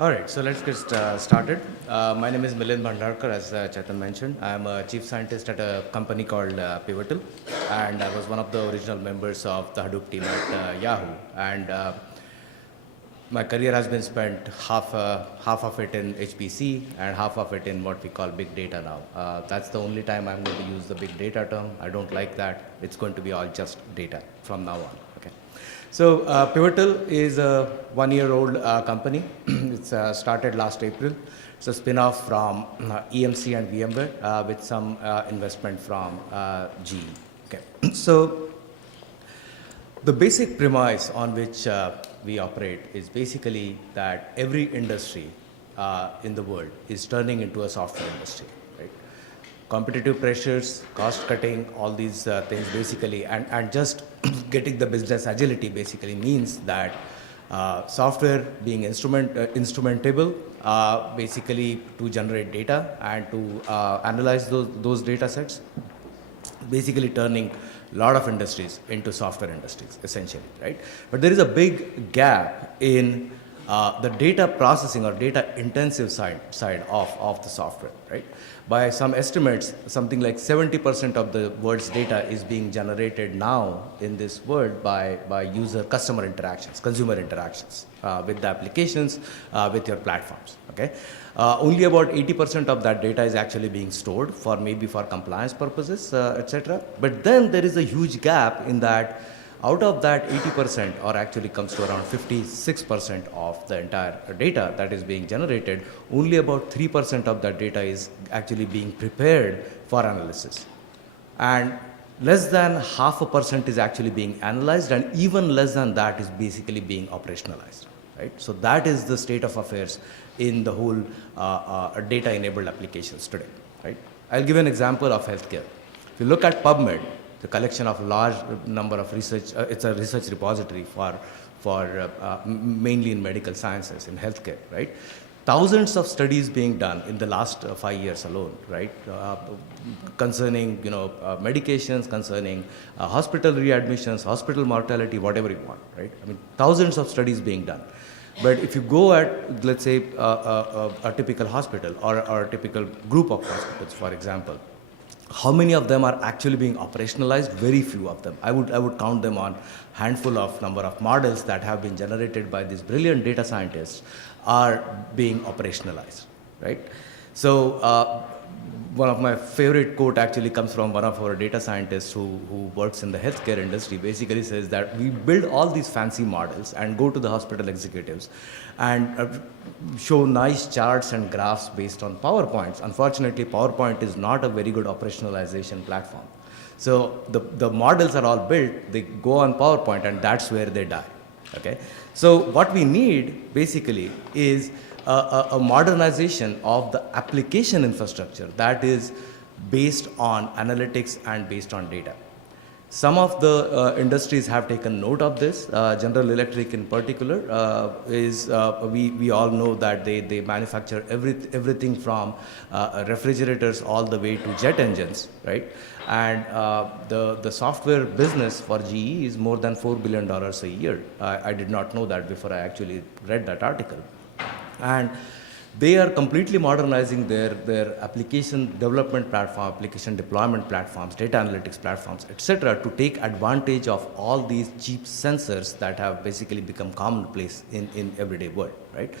All right, so let's get started. My name is Milind Bhandarkar, as Chetan mentioned. I'm a chief scientist at a company called Pivotal, and I was one of the original members of the Hadoop team at Yahoo. And my career has been spent half of it in HPC and half of it in what we call big data now. That's the only time I'm going to use the big data term. I don't like that. It's going to be all just data from now on. Okay. So Pivotal is a one-year-old company. It's started last April. It's a spin-off from EMC and VMware with some investment from GE. Okay. So the basic premise on which we operate is basically that every industry in the world is turning into a software industry, right? Competitive pressures, cost cutting, all these things basically, and just getting the business agility basically means that software being instrumentable basically to generate data and to analyze those data sets, basically turning a lot of industries into software industries, essentially, right? But there is a big gap in the data processing or data intensive side of the software, right? By some estimates, something like 70% of the world's data is being generated now in this world by customer interactions, consumer interactions with the applications, with your platforms, okay? Only about 80% of that data is actually being stored for compliance purposes, etc. But then there is a huge gap in that out of that 80%, or actually comes to around 56% of the entire data that is being generated, only about 3% of that data is actually being prepared for analysis. And less than 0.5% is actually being analyzed, and even less than that is basically being operationalized, right? So that is the state of affairs in the whole data-enabled applications today, right? I'll give an example of healthcare. If you look at PubMed, the collection of large number of research, it's a research repository for mainly in medical sciences, in healthcare, right? Thousands of studies being done in the last 5 years alone, right? Concerning, medications, concerning hospital readmissions, hospital mortality, whatever you want, right? I mean, thousands of studies being done. But if you go at, let's say, a typical hospital or a typical group of hospitals, for example, how many of them are actually being operationalized? Very few of them. I would count them on handful of number of models that have been generated by these brilliant data scientists are being operationalized, right? So one of my favorite quote actually comes from one of our data scientists who works in the healthcare industry. Basically says that we build all these fancy models and go to the hospital executives and show nice charts and graphs based on PowerPoints. Unfortunately, PowerPoint is not a very good operationalization platform. So the models are all built, they go on PowerPoint, and that's where they die, okay? So what we need basically is a modernization of the application infrastructure that is based on analytics and based on data. Some of the industries have taken note of this. General Electric in particular we all know that they manufacture everything from refrigerators all the way to jet engines, right? And the software business for GE is more than $4 billion a year. I did not know that before I actually read that article. And they are completely modernizing their application development platform, application deployment platforms, data analytics platforms, etc., to take advantage of all these cheap sensors that have basically become commonplace in everyday world, right?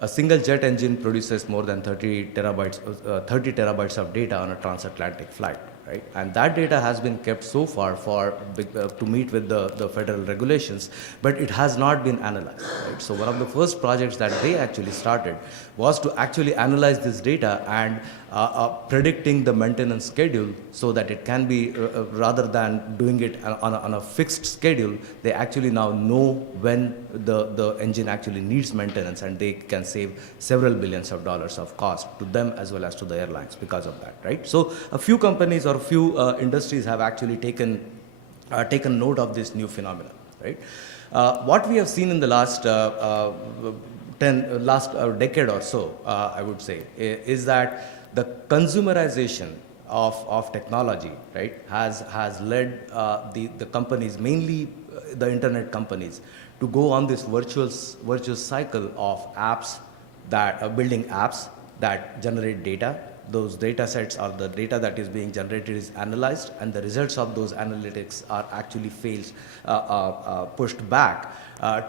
A single jet engine produces more than 30 terabytes of data on a transatlantic flight, right? And that data has been kept so far to meet with the federal regulations, but it has not been analyzed, right? So one of the first projects that they actually started was to actually analyze this data and predicting the maintenance schedule so that it can be, rather than doing it on a fixed schedule, they actually now know when the engine actually needs maintenance, and they can save several billions of dollars of cost to them as well as to the airlines because of that, right? So a few companies or a few industries have actually taken note of this new phenomenon, right? What we have seen in the last decade or so, I would say, is that the consumerization of technology, right, has led the companies, mainly the internet companies, to go on this virtuous cycle of apps, that building apps that generate data. Those data sets or the data that is being generated is analyzed, and the results of those analytics are actually pushed back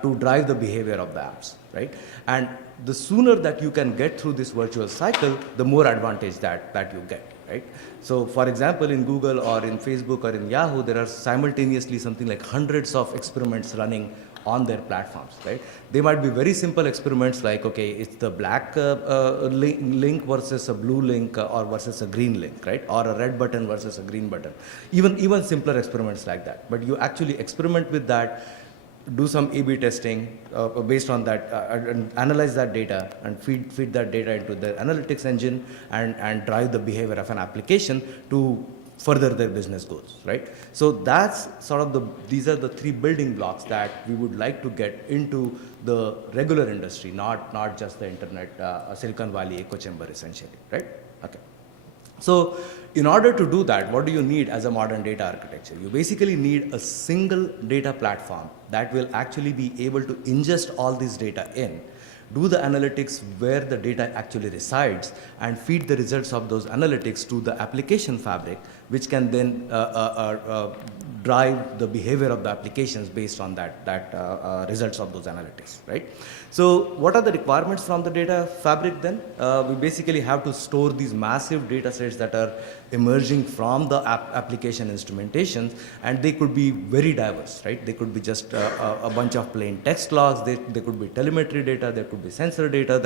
to drive the behavior of the apps, right? And the sooner that you can get through this virtual cycle, the more advantage that you get, right? So for example, in Google or in Facebook or in Yahoo, there are simultaneously something like hundreds of experiments running on their platforms, right? They might be very simple experiments like, okay, it's the black link versus a blue link or versus a green link, right? Or a red button versus a green button. Even simpler experiments like that. But you actually experiment with that, do some A/B testing based on that, and analyze that data and feed that data into the analytics engine and drive the behavior of an application to further their business goals, right? So that's sort of these are the three building blocks that we would like to get into the regular industry, not just the internet, Silicon Valley echo chamber essentially, right? Okay. So in order to do that, what do you need as a modern data architecture? You basically need a single data platform that will actually be able to ingest all this data in, do the analytics where the data actually resides, and feed the results of those analytics to the application fabric, which can then drive the behavior of the applications based on that results of those analytics, right? So what are the requirements from the data fabric then? We basically have to store these massive data sets that are emerging from the application instrumentations, and they could be very diverse, right? They could be just a bunch of plain text logs, they could be telemetry data, there could be sensor data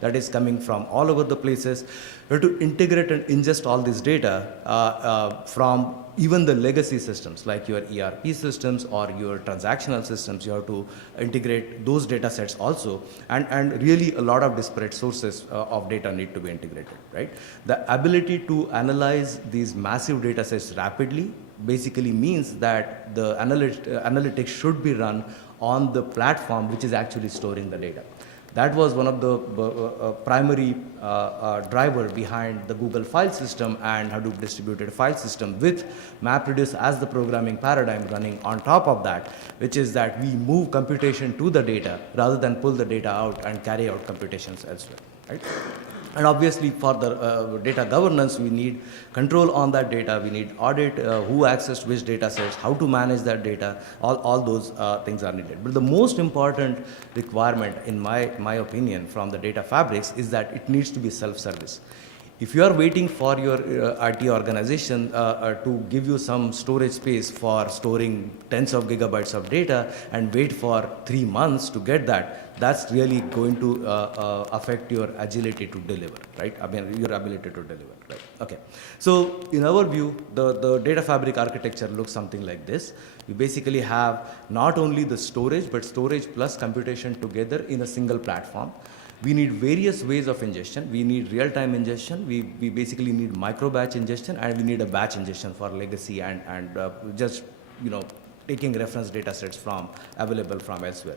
that is coming from all over the places. We have to integrate and ingest all this data from even the legacy systems like your ERP systems or your transactional systems. You have to integrate those data sets also, and really a lot of disparate sources of data need to be integrated, right? The ability to analyze these massive data sets rapidly basically means that the analytics should be run on the platform which is actually storing the data. That was one of the primary driver behind the Google file system and Hadoop distributed file system, with MapReduce as the programming paradigm running on top of that, which is that we move computation to the data rather than pull the data out and carry out computations elsewhere, right? And obviously for the data governance, we need control on that data, we need audit, who accessed which data sets, how to manage that data, all those things are needed. But the most important requirement, in my opinion, from the data fabrics is that it needs to be self-service. If you are waiting for your IT organization to give you some storage space for storing tens of gigabytes of data and wait for 3 months to get that, that's really going to affect your agility to deliver, right? I mean, your ability to deliver, right? Okay. So in our view, the data fabric architecture looks something like this. You basically have not only the storage, but storage plus computation together in a single platform. We need various ways of ingestion. We need real-time ingestion. We basically need micro-batch ingestion, and we need a batch ingestion for legacy and just, taking reference data sets available from elsewhere.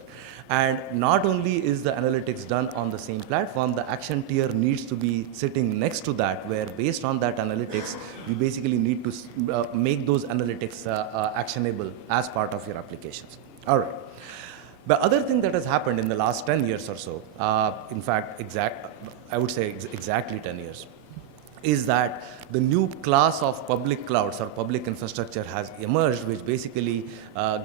And not only is the analytics done on the same platform, the action tier needs to be sitting next to that, where based on that analytics, we basically need to make those analytics actionable as part of your applications. All right. The other thing that has happened in the last 10 years or so, in fact, I would say exactly 10 years, is that the new class of public clouds or public infrastructure has emerged, which basically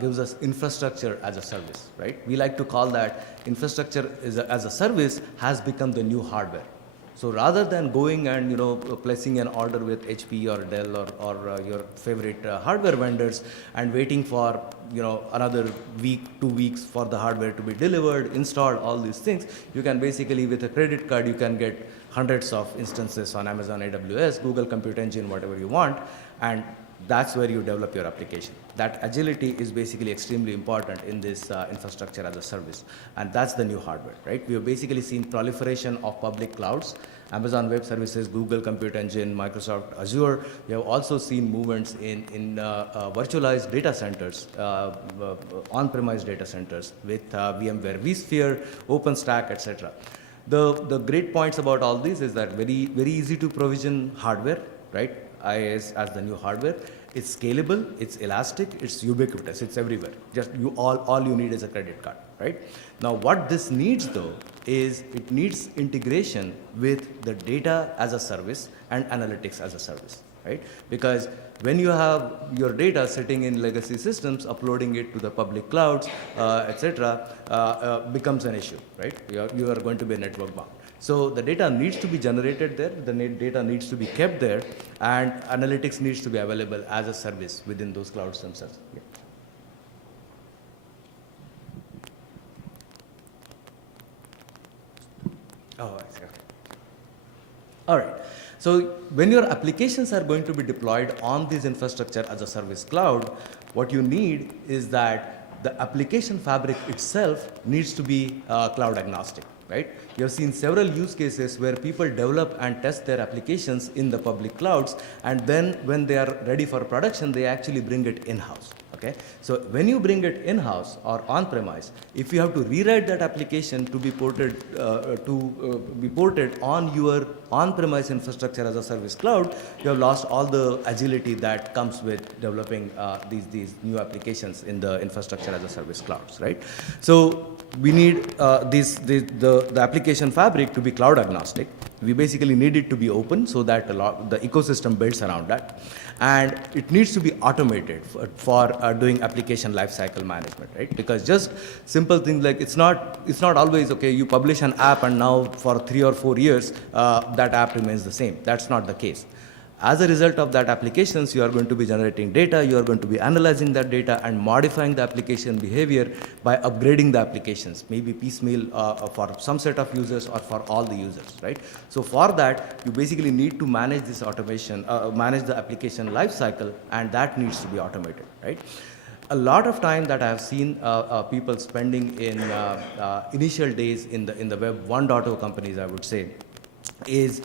gives us infrastructure as a service, right? We like to call that infrastructure as a service has become the new hardware. So rather than going and placing an order with HP or Dell or your favorite hardware vendors and waiting for another week, 2 weeks for the hardware to be delivered, installed, all these things, you can basically, with a credit card, you can get hundreds of instances on Amazon AWS, Google Compute Engine, whatever you want, and that's where you develop your application. That agility is basically extremely important in this infrastructure as a service, and that's the new hardware, right? We have basically seen proliferation of public clouds, Amazon Web Services, Google Compute Engine, Microsoft Azure. We have also seen movements in virtualized data centers, on-premise data centers with VMware vSphere, OpenStack, etc. The great points about all these is that very easy to provision hardware, right? IaaS as the new hardware, It's scalable, it's elastic, it's ubiquitous, it's everywhere. Just all you need is a credit card, right? Now what this needs though is it needs integration with the data as a service and analytics as a service, right? Because when you have your data sitting in legacy systems, uploading it to the public clouds, etc., becomes an issue, right? You are going to be network bound. So the data needs to be generated there, the data needs to be kept there, and analytics needs to be available as a service within those clouds themselves. Yeah. Oh, I see. Okay. All right. So when your applications are going to be deployed on this infrastructure as a service cloud, what you need is that the application fabric itself needs to be cloud agnostic. Right? You have seen several use cases where people develop and test their applications in the public clouds, and then when they are ready for production, they actually bring it in-house. Okay? So when you bring it in-house or on-premise, if you have to rewrite that application to be ported on your on-premise infrastructure as a service cloud, you have lost all the agility that comes with developing these new applications in the infrastructure as a service clouds, right? So we need the application fabric to be cloud agnostic. We basically need it to be open so that the ecosystem builds around that. And it needs to be automated for doing application lifecycle management, right? Because just simple things like it's not always, okay, you publish an app and now for 3 or 4 years, that app remains the same. That's not the case. As a result of that applications, you are going to be generating data, you are going to be analyzing that data and modifying the application behavior by upgrading the applications, maybe piecemeal for some set of users or for all the users, right? So for that, you basically need to manage this automation, manage the application lifecycle, and that needs to be automated, right? A lot of time that I have seen people spending in initial days in the Web 1.0 companies, I would say, is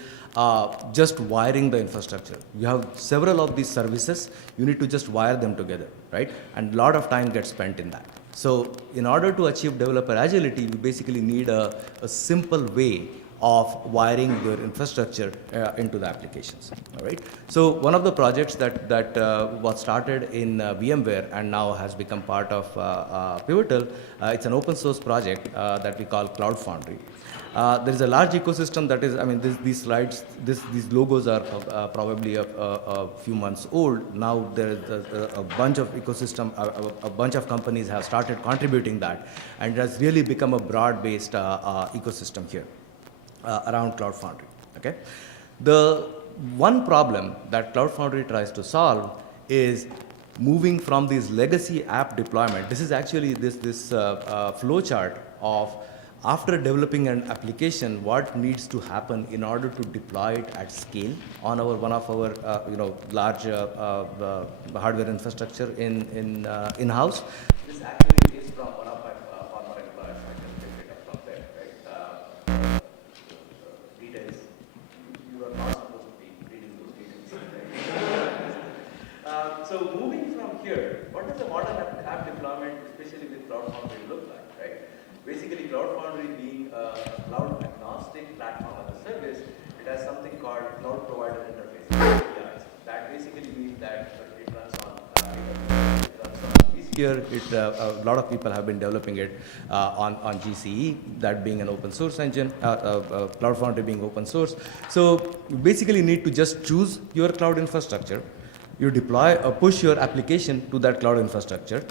just wiring the infrastructure. You have several of these services, you need to just wire them together, right? And a lot of time gets spent in that. So in order to achieve developer agility, you basically need a simple way of wiring your infrastructure into the applications, all right? So one of the projects that was started in VMware and now has become part of Pivotal, it's an open source project that we call Cloud Foundry. There is a large ecosystem that is, I mean, these slides, these logos are probably a few months old. Now there is a bunch of ecosystem, a bunch of companies have started contributing that, and it has really become a broad-based ecosystem here around Cloud Foundry. Okay, the one problem that Cloud Foundry tries to solve is moving from these legacy app deployment. This is actually this flow chart of after developing an application, what needs to happen in order to deploy it at scale on one of our large hardware infrastructure in-house. This actually is from one of my former employers. I can pick it up from there, right? Details. You are not supposed to be reading those details. Right? So moving from here, what does a modern app deployment, especially with Cloud Foundry, look like, right? Basically, Cloud Foundry being a cloud agnostic platform as a service, it has something called Cloud Provider Interface, APIs. That basically means that it runs on vSphere. A lot of people have been developing it on GCE, that being an open source engine, Cloud Foundry being open source. So you basically need to just choose your cloud infrastructure. You deploy or push your application to that cloud infrastructure,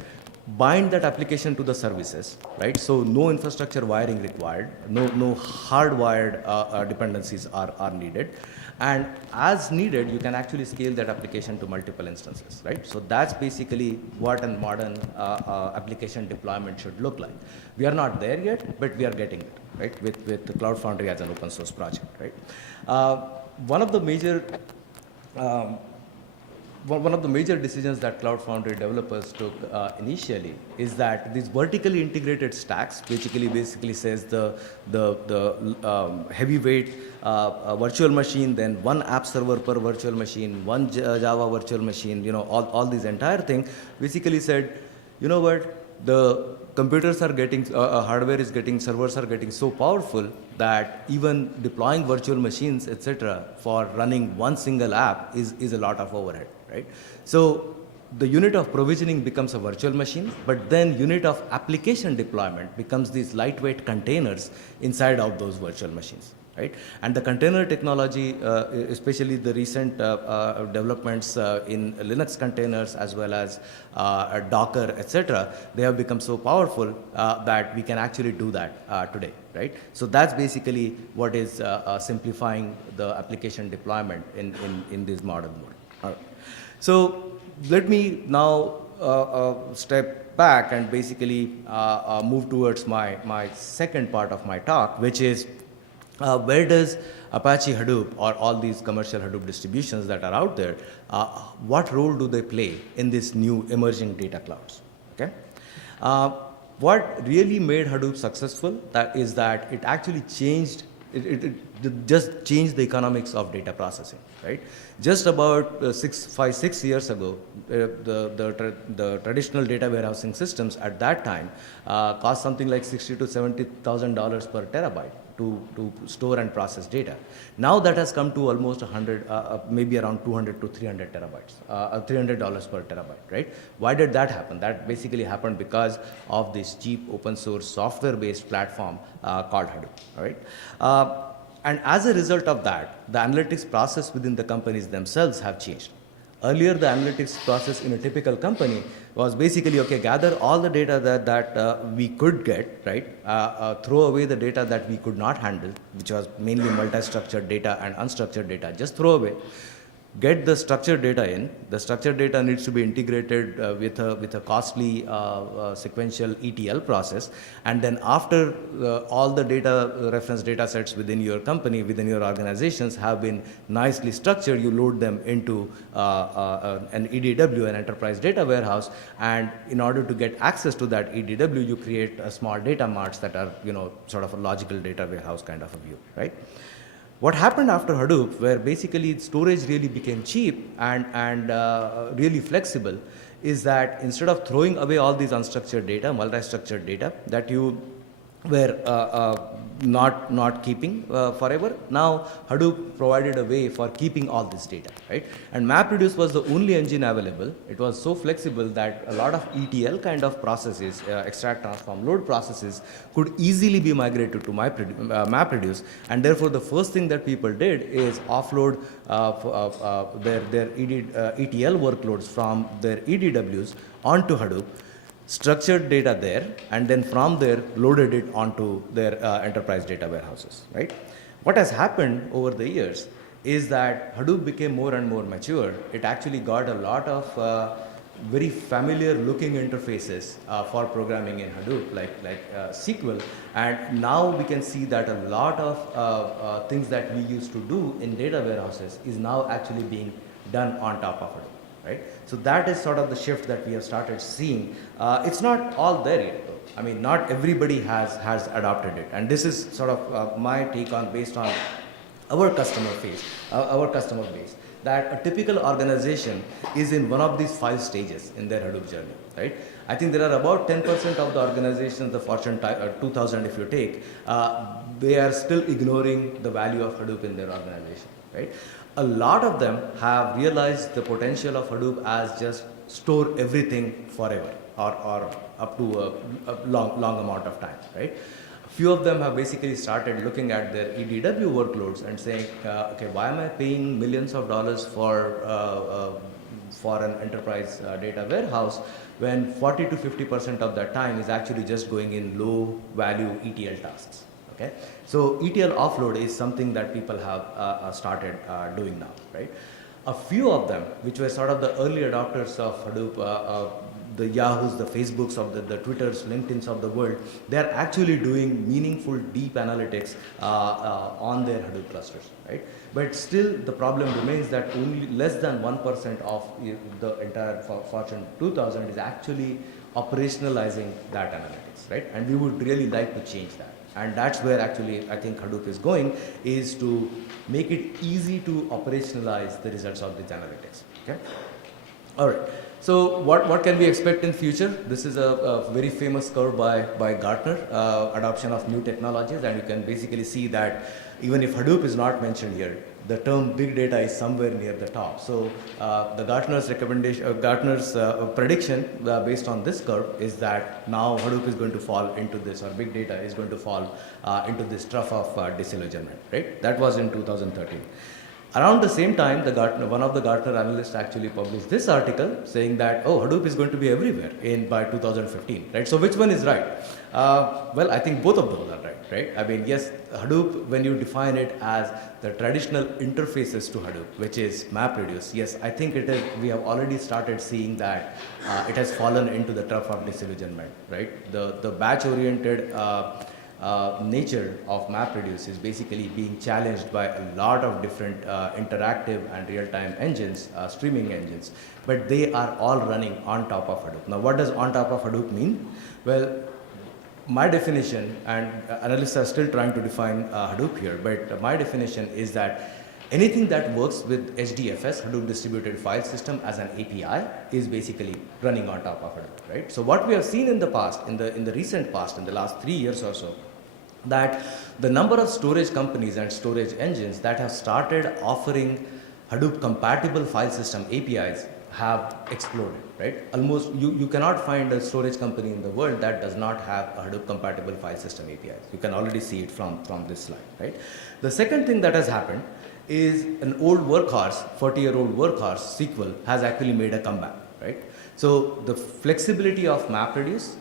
bind that application to the services, right? So no infrastructure wiring required, no hardwired dependencies are needed. And as needed, you can actually scale that application to multiple instances, right? So that's basically what a modern application deployment should look like. We are not there yet, but we are getting it, right? With the Cloud Foundry as an open source project, right? One of the major decisions that Cloud Foundry developers took initially is that these vertically integrated stacks basically says the heavyweight virtual machine, then one app server per virtual machine, one Java virtual machine, all these entire thing basically said, you know what, the computers are getting, hardware is getting, servers are getting so powerful that even deploying virtual machines, etc., for running one single app is a lot of overhead. right? So the unit of provisioning becomes a virtual machine, but then unit of application deployment becomes these lightweight containers inside of those virtual machines, right? And the container technology, especially the recent developments in Linux containers as well as Docker, etc., they have become so powerful that we can actually do that today, right? So that's basically what is simplifying the application deployment in this modern mode. All right. So let me now step back and basically move towards my second part of my talk, which is where does Apache Hadoop or all these commercial Hadoop distributions that are out there, what role do they play in this new emerging data clouds? Okay. What really made Hadoop successful is that it actually changed, it just changed the economics of data processing, right? Just about 6 years ago, the traditional data warehousing systems at that time cost something like $60,000 to $70,000 per terabyte to store and process data. Now that has come to almost 100, maybe around 200 to 300 terabytes, $300 per terabyte, right? Why did that happen? That basically happened because of this cheap open source software-based platform called Hadoop, all right? And as a result of that, the analytics process within the companies themselves have changed. Earlier, the analytics process in a typical company was basically, okay, gather all the data that we could get, right? Throw away the data that we could not handle, which was mainly multi-structured data and unstructured data, just throw away. Get the structured data in. The structured data needs to be integrated with a costly sequential ETL process. And then after all the data reference data sets within your company, within your organizations have been nicely structured, you load them into an EDW, an enterprise data warehouse. And in order to get access to that EDW, you create a small data marts that are, sort of a logical data warehouse kind of a view, right? What happened after Hadoop, where basically storage really became cheap and really flexible, is that instead of throwing away all these unstructured data, multi-structured data that you were not keeping forever, now Hadoop provided a way for keeping all this data, right? And MapReduce was the only engine available. It was so flexible that a lot of ETL kind of processes, extract, transform, load processes, could easily be migrated to MapReduce. And therefore, the first thing that people did is offload their ETL workloads from their EDWs onto Hadoop, structured data there, and then from there loaded it onto their enterprise data warehouses, right? What has happened over the years is that Hadoop became more and more mature. It actually got a lot of very familiar looking interfaces for programming in Hadoop, like SQL. And now we can see that a lot of things that we used to do in data warehouses is now actually being done on top of Hadoop. Right? So that is sort of the shift that we have started seeing. It's not all there yet, though. I mean, not everybody has adopted it, and this is sort of my take on based on our customer base, that a typical organization is in one of these 5 stages in their Hadoop journey, right? I think there are about 10% of the organizations, the Fortune 2000 if you take, they are still ignoring the value of Hadoop in their organization, right? A lot of them have realized the potential of Hadoop as just store everything forever or up to a long amount of time, right? A few of them have basically started looking at their EDW workloads and saying, okay, why am I paying millions of dollars for an enterprise data warehouse when 40 to 50% of that time is actually just going in low value ETL tasks? Okay, so ETL offload is something that people have started doing now, right? A few of them, which were sort of the early adopters of Hadoop, the Yahoos, the Facebooks of the Twitters, LinkedIns of the world, they are actually doing meaningful deep analytics on their Hadoop clusters, right? But still the problem remains that only less than 1% of the entire Fortune 2000 is actually operationalizing that analytics, right? And we would really like to change that. And that's where actually I think Hadoop is going, is to make it easy to operationalize the results of these analytics, okay? All right. So what can we expect in future? This is a very famous curve by Gartner, adoption of new technologies, and you can basically see that even if Hadoop is not mentioned here, the term big data is somewhere near the top. So the Gartner's recommendation, Gartner's prediction based on this curve is that now Hadoop is going to fall into this, or big data is going to fall into this trough of disillusionment, right? That was in 2013. Around the same time, one of the Gartner analysts actually published this article saying that, oh, Hadoop is going to be everywhere by 2015, right? So which one is right? Well, I think both of those are right? I mean, yes, Hadoop, when you define it as the traditional interfaces to Hadoop, which is MapReduce, yes, I think it is, we have already started seeing that it has fallen into the trough of disillusionment, right? The batch-oriented nature of MapReduce is basically being challenged by a lot of different interactive and real-time engines, streaming engines, but they are all running on top of Hadoop. Now, what does on top of Hadoop mean? Well, my definition, and analysts are still trying to define Hadoop here, but my definition is that anything that works with HDFS, Hadoop Distributed File System, as an API is basically running on top of Hadoop, right? So what we have seen in the past, in the recent past, in the last 3 years or so, that the number of storage companies and storage engines that have started offering Hadoop compatible file system APIs have exploded, right? Almost, you cannot find a storage company in the world that does not have a Hadoop compatible file system APIs. You can already see it from this slide, right? The second thing that has happened is an old workhorse, 40-year-old workhorse, SQL, has actually made a comeback, right? So the flexibility of MapReduce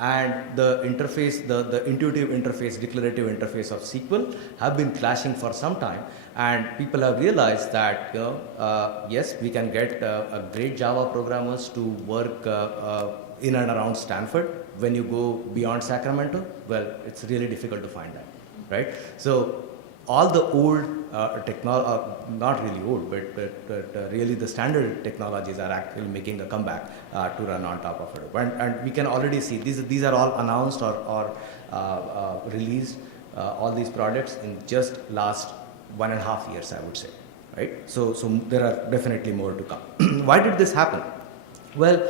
and the interface, the intuitive interface, declarative interface of SQL have been clashing for some time, and people have realized that, you know, yes, we can get a great Java programmers to work in and around Stanford. When you go beyond Sacramento, well, it's really difficult to find that, right? So all the old not really old, but really the standard technologies are actually making a comeback to run on top of Hadoop. And we can already see these are all announced or released, all these products in just last 1.5 years, I would say, right? So there are definitely more to come. Why did this happen? Well,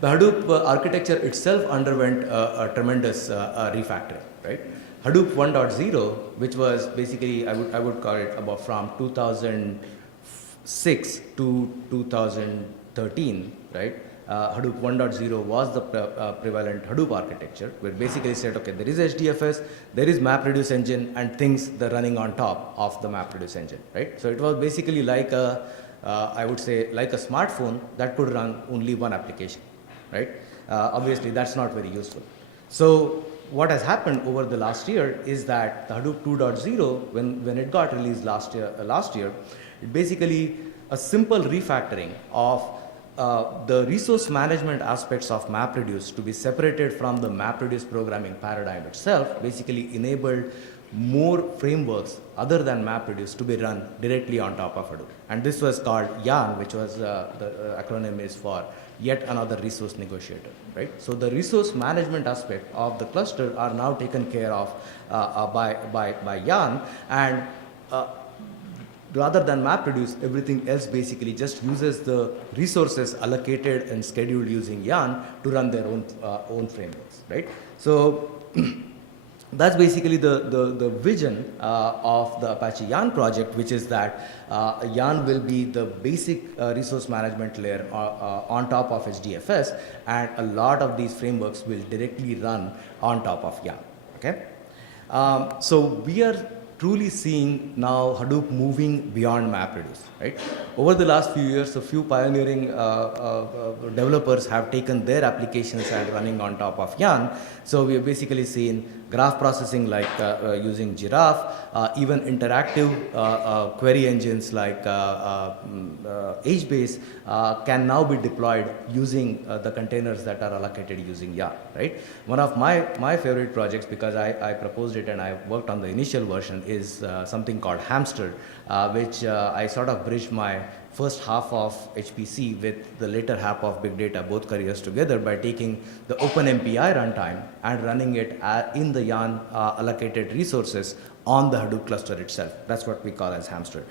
the Hadoop architecture itself underwent a tremendous refactoring, right? Hadoop 1.0, which was basically, I would call it about from 2006 to 2013, right? Hadoop 1.0 was the prevalent Hadoop architecture, where basically said, okay, there is HDFS, there is MapReduce engine, and things that are running on top of the MapReduce engine, right? So it was basically like a, I would say, like a smartphone that could run only one application, right? Obviously, that's not very useful. So what has happened over the last year is that the Hadoop 2.0, when it got released last year, it basically a simple refactoring of the resource management aspects of MapReduce to be separated from the MapReduce programming paradigm itself, basically enabled more frameworks other than MapReduce to be run directly on top of Hadoop. And this was called YARN, which was the acronym is for yet another resource negotiator, right? So the resource management aspect of the cluster are now taken care of by YARN, and rather than MapReduce, everything else basically just uses the resources allocated and scheduled using YARN to run their own frameworks, right? So that's basically the vision of the Apache YARN project, which is that YARN will be the basic resource management layer on top of HDFS, and a lot of these frameworks will directly run on top of YARN, okay? So we are truly seeing now Hadoop moving beyond MapReduce, right? Over the last few years, a few pioneering developers have taken their applications and running on top of YARN. So we have basically seen graph processing like using Giraffe, even interactive query engines like HBase can now be deployed using the containers that are allocated using YARN, right? One of my favorite projects, because I proposed it and I worked on the initial version, is something called Hamster, which I sort of bridged my first half of HPC with the later half of big data, both careers together, by taking the OpenMPI runtime and running it in the YARN allocated resources on the Hadoop cluster itself. That's what we call as Hamster.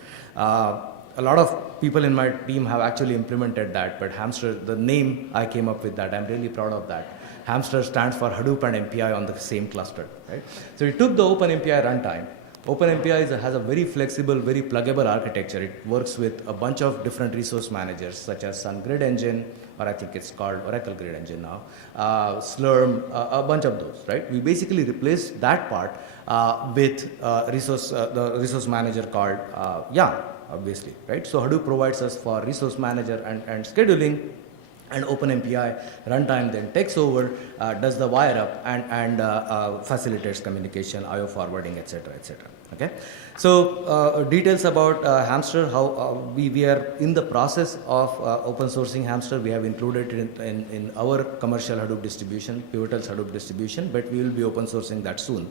a lot of people in my team have actually implemented that, but Hamster, the name I came up with that, I'm really proud of that. Hamster stands for Hadoop and MPI on the same cluster, right? So we took the OpenMPI runtime. OpenMPI has a very flexible, very pluggable architecture. It works with a bunch of different resource managers, such as Sun Grid Engine, or I think it's called Oracle Grid Engine now, Slurm, a bunch of those, right? We basically replaced that part with the resource manager called Yarn, obviously, right? So Hadoop provides us for resource manager and scheduling, and OpenMPI runtime then takes over, does the wire up, and facilitates communication, IO forwarding, etc., etc. Okay, so details about Hamster, how we are in the process of open sourcing Hamster. We have included it in our commercial Hadoop distribution, Pivotal's Hadoop distribution, but we will be open sourcing that soon.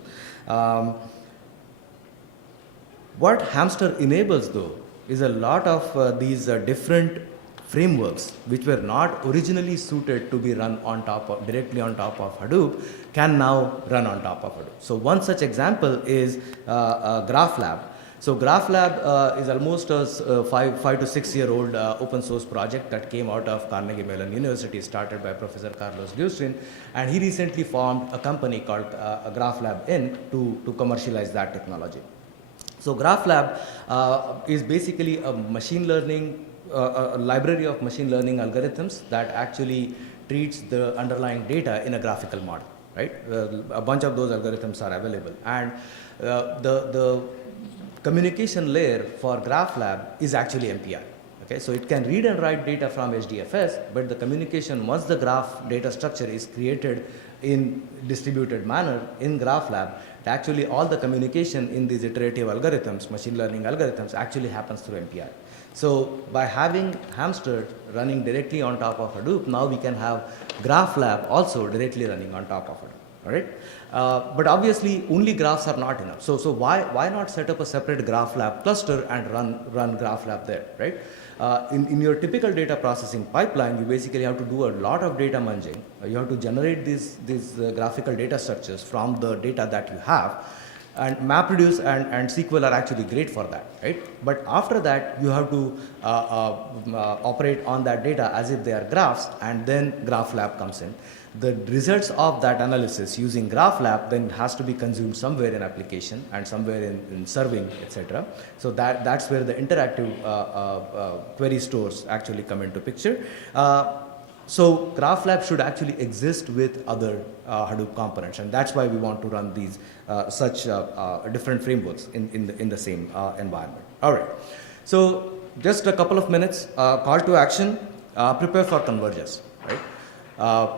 What Hamster enables, though, is a lot of these different frameworks which were not originally suited to be run on top of, directly on top of Hadoop, can now run on top of Hadoop. So one such example is GraphLab. So GraphLab is almost a 5 to 6 year old open source project that came out of Carnegie Mellon University, started by Professor Carlos Lustrin, and he recently formed a company called GraphLab Inc. to commercialize that technology. So GraphLab is basically a machine learning a library of machine learning algorithms that actually treats the underlying data in a graphical model, right? A bunch of those algorithms are available, and the communication layer for GraphLab is actually MPI. Okay, so it can read and write data from HDFS, but the communication, once the graph data structure is created in distributed manner in GraphLab, actually all the communication in these iterative algorithms, machine learning algorithms, actually happens through MPI. So by having Hamster running directly on top of Hadoop, now we can have GraphLab also directly running on top of Hadoop. All right? But obviously only graphs are not enough. So why not set up a separate GraphLab cluster and run GraphLab there, right? In your typical data processing pipeline, you basically have to do a lot of data munging. You have to generate these graphical data structures from the data that you have. And MapReduce and SQL are actually great for that, right? But after that, you have to operate on that data as if they are graphs, and then GraphLab comes in. The results of that analysis using GraphLab then has to be consumed somewhere in application and somewhere in serving, etc. So that's where the interactive query stores actually come into picture. So GraphLab should actually exist with other Hadoop components, and that's why we want to run these such different frameworks in the same environment. All right. So just a couple of minutes. Call to action: prepare for convergence. Right.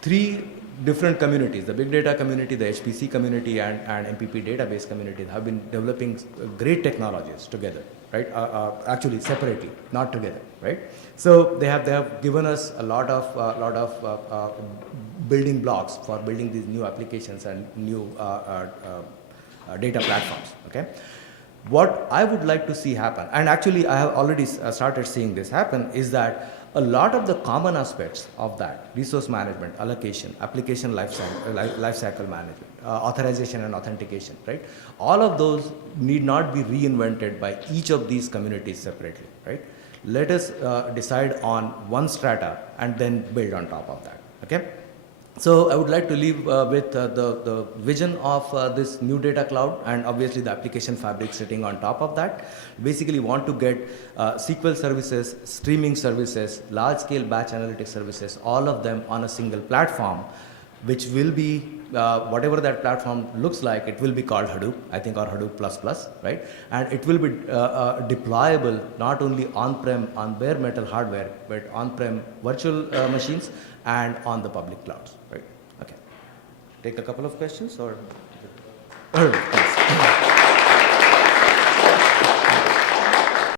3 different communities: the big data community, the HPC community, and MPP database community have been developing great technologies together. Right, actually separately, not together, right? So they have given us a lot of building blocks for building these new applications and new data platforms. Okay, what I would like to see happen, and actually I have already started seeing this happen, is that a lot of the common aspects of that, resource management, allocation, application lifecycle management, authorization and authentication, right? All of those need not be reinvented by each of these communities separately, right? Let us decide on one strata and then build on top of that, okay? So I would like to leave with the vision of this new data cloud, and obviously the application fabric sitting on top of that. Basically want to get SQL services, streaming services, large scale batch analytics services, all of them on a single platform, which will be whatever that platform looks like. It will be called Hadoop, I think, or Hadoop++, right? And it will be deployable not only on-prem, on bare metal hardware, but on-prem virtual machines and on the public clouds, right? Okay. Take a couple of questions or?